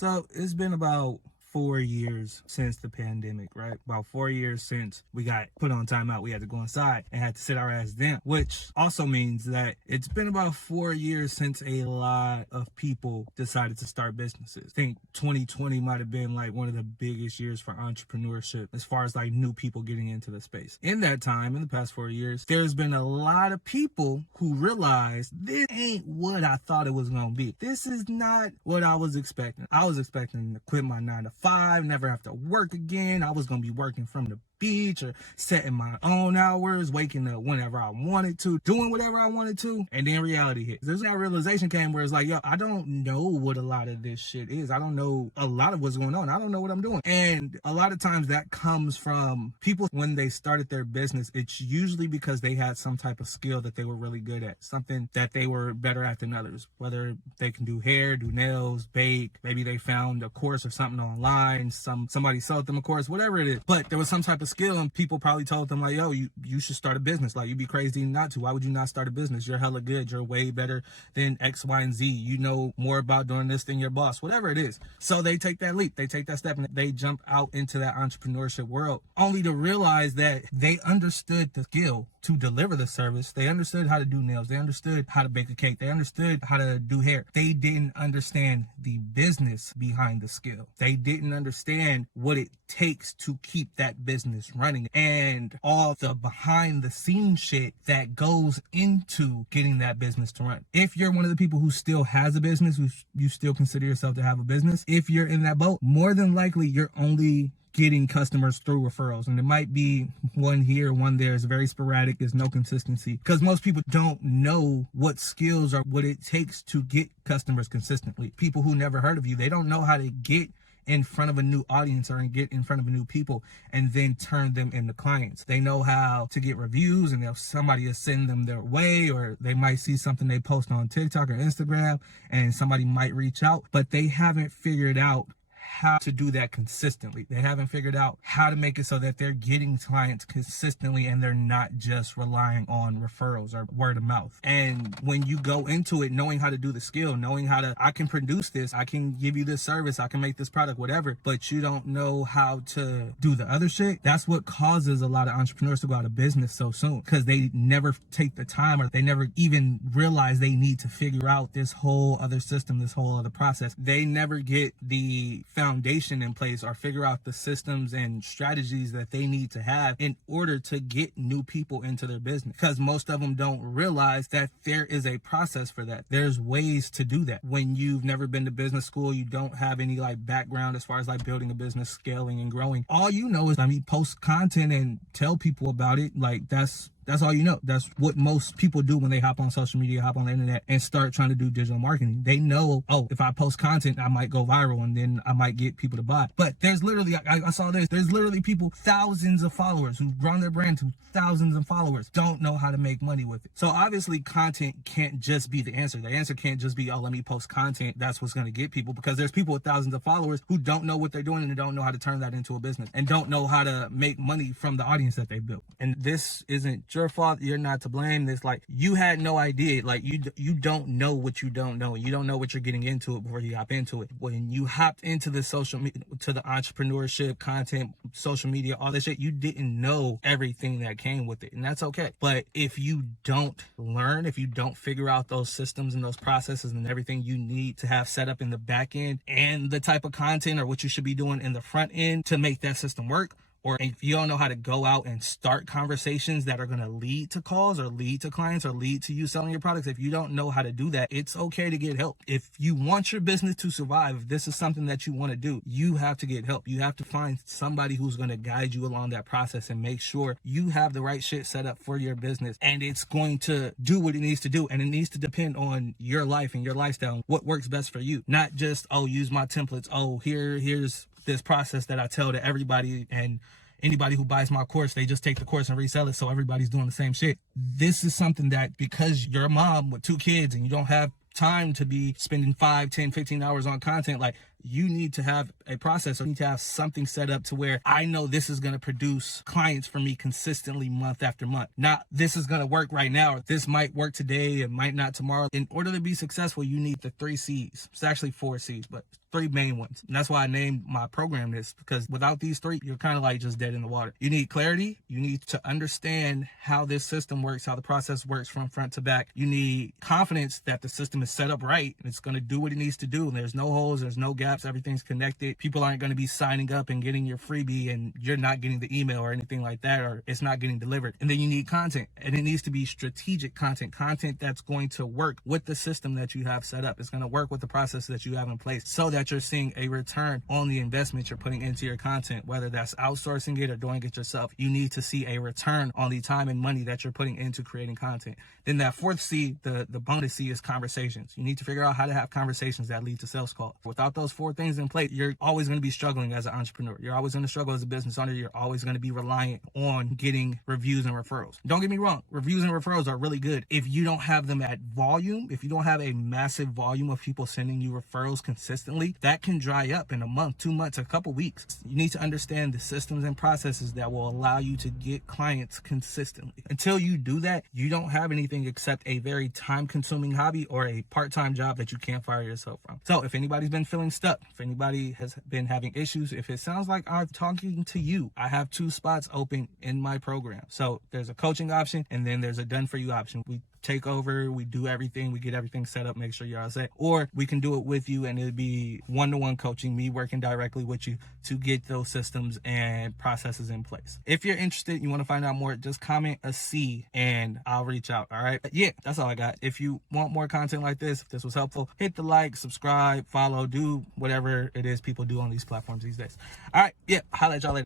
So it's been about 4 years since the pandemic, right? About 4 years since we got put on timeout. We had to go inside and had to sit our ass down, which also means that it's been about 4 years since a lot of people decided to start businesses. I think 2020 might have been like one of the biggest years for entrepreneurship as far as like new people getting into the space. In that time, in the past 4 years, there's been a lot of people who realized this ain't what I thought it was going to be. This is not what I was expecting. I was expecting to quit my 9 to 5, never have to work again. I was going to be working from the beach or setting my own hours, waking up whenever I wanted to, doing whatever I wanted to. And then reality hit. There's that realization came where it's like, yo, I don't know what a lot of this shit is. I don't know a lot of what's going on. I don't know what I'm doing. And a lot of times that comes from people when they started their business. It's usually because they had some type of skill that they were really good at, something that they were better at than others, whether they can do hair, do nails, bake. Maybe they found a course or something online. Somebody sold them a course, whatever it is. But there was some type of skill, and people probably told them like, yo, you should start a business. Like, you'd be crazy not to. Why would you not start a business? You're hella good. You're way better than X, Y, and Z. You know more about doing this than your boss, whatever it is. So they take that leap, they take that step, and they jump out into that entrepreneurship world, only to realize that they understood the skill to deliver the service. They understood how to do nails. They understood how to bake a cake. They understood how to do hair. They didn't understand the business behind the skill. They didn't understand what it takes to keep that business running and all the behind the scenes shit that goes into getting that business to run. If you're one of the people who still has a business, who you still consider yourself to have a business, if you're in that boat, more than likely you're only getting customers through referrals. And it might be one here, one there. It's very sporadic. There's no consistency because most people don't know what skills or what it takes to get customers consistently. People who never heard of you, they don't know how to get in front of a new audience or get in front of a new people and then turn them into clients. They know how to get reviews, and somebody will send them their way, or they might see something they post on TikTok or Instagram and somebody might reach out, but they haven't figured out how to do that consistently. They haven't figured out how to make it so that they're getting clients consistently and they're not just relying on referrals or word of mouth. And when you go into it knowing how to do the skill, knowing how to, I can produce this, I can give you this service, I can make this product, whatever, but you don't know how to do the other shit, that's what causes a lot of entrepreneurs to go out of business so soon, because they never take the time, or they never even realize they need to figure out this whole other system, this whole other process. They never get the foundation in place or figure out the systems and strategies that they need to have in order to get new people into their business, because most of them don't realize that there is a process for that. There's ways to do that. When you've never been to business school, you don't have any like background as far as like building a business, scaling and growing. All you know is, I mean, post content and tell people about it. Like that's all you know. That's what most people do when they hop on social media, hop on the internet and start trying to do digital marketing. They know, oh, if I post content, I might go viral and then I might get people to buy. But there's literally, I saw this, there's literally people, thousands of followers who've grown their brand to thousands of followers, don't know how to make money with it. So obviously content can't just be the answer. The answer can't just be, oh, let me post content. That's what's going to get people, because there's people with thousands of followers who don't know what they're doing and don't know how to turn that into a business and don't know how to make money from the audience that they built. And this isn't your fault. You're not to blame. This, like, you had no idea. Like, you don't know what you don't know. You don't know what you're getting into it before you hop into it. When you hopped into the social media, to the entrepreneurship, content, social media, all this shit, you didn't know everything that came with it, and that's okay. But if you don't learn, if you don't figure out those systems and those processes and everything you need to have set up in the back end and the type of content or what you should be doing in the front end to make that system work, or if you don't know how to go out and start conversations that are going to lead to calls or lead to clients or lead to you selling your products, if you don't know how to do that, it's okay to get help. If you want your business to survive, if this is something that you want to do, you have to get help. You have to find somebody who's going to guide you along that process and make sure you have the right shit set up for your business, and it's going to do what it needs to do. And it needs to depend on your life and your lifestyle, what works best for you, not just, oh, use my templates. Oh, here's this process that I tell to everybody, and anybody who buys my course, they just take the course and resell it, so everybody's doing the same shit. This is something that, because you're a mom with 2 kids and you don't have time to be spending 5, 10, 15 hours on content, like, you need to have a process, or you need to have something set up to where I know this is going to produce clients for me consistently month after month. Not this is going to work right now, or this might work today, it might not tomorrow. In order to be successful, you need the 3 C's. It's actually 4 C's, but 3 main ones. And that's why I named my program this, because without these 3, you're kind of like just dead in the water. You need clarity. You need to understand how this system works, how the process works from front to back. You need confidence that the system is set up right and it's going to do what it needs to do. And there's no holes, there's no gaps, everything's connected. People aren't going to be signing up and getting your freebie and you're not getting the email or anything like that, or it's not getting delivered. And then you need content, and it needs to be strategic content that's going to work with the system that you have set up. It's going to work with the process that you have in place, so that you're seeing a return on the investment you're putting into your content, whether that's outsourcing it or doing it yourself. You need to see a return on the time and money that you're putting into creating content. Then that 4th C, the bonus C, is conversations. You need to figure out how to have conversations that lead to sales calls. Without those 4 things in place, you're always going to be struggling as an entrepreneur. You're always going to struggle as a business owner. You're always going to be reliant on getting reviews and referrals. Don't get me wrong, reviews and referrals are really good. If you don't have them at volume, if you don't have a massive volume of people sending you referrals consistently, that can dry up in a month, 2 months, a couple weeks. You need to understand the systems and processes that will allow you to get clients consistently. Until you do that, you don't have anything except a very time-consuming hobby or a part-time job that you can't fire yourself from. So if anybody's been feeling stuck, if anybody has been having issues, if it sounds like I'm talking to you, I have 2 spots open in my program. So there's a coaching option, and then there's a done-for-you option. We take over, we do everything, we get everything set up, make sure you're all set, or we can do it with you and it'll be one-to-one coaching, me working directly with you to get those systems and processes in place. If you're interested, you want to find out more, just comment a C and I'll reach out. All right, but yeah, that's all I got. If you want more content like this, if this was helpful, hit the like, subscribe, follow, do whatever it is people do on these platforms these days. All right, yeah, holla at y'all later.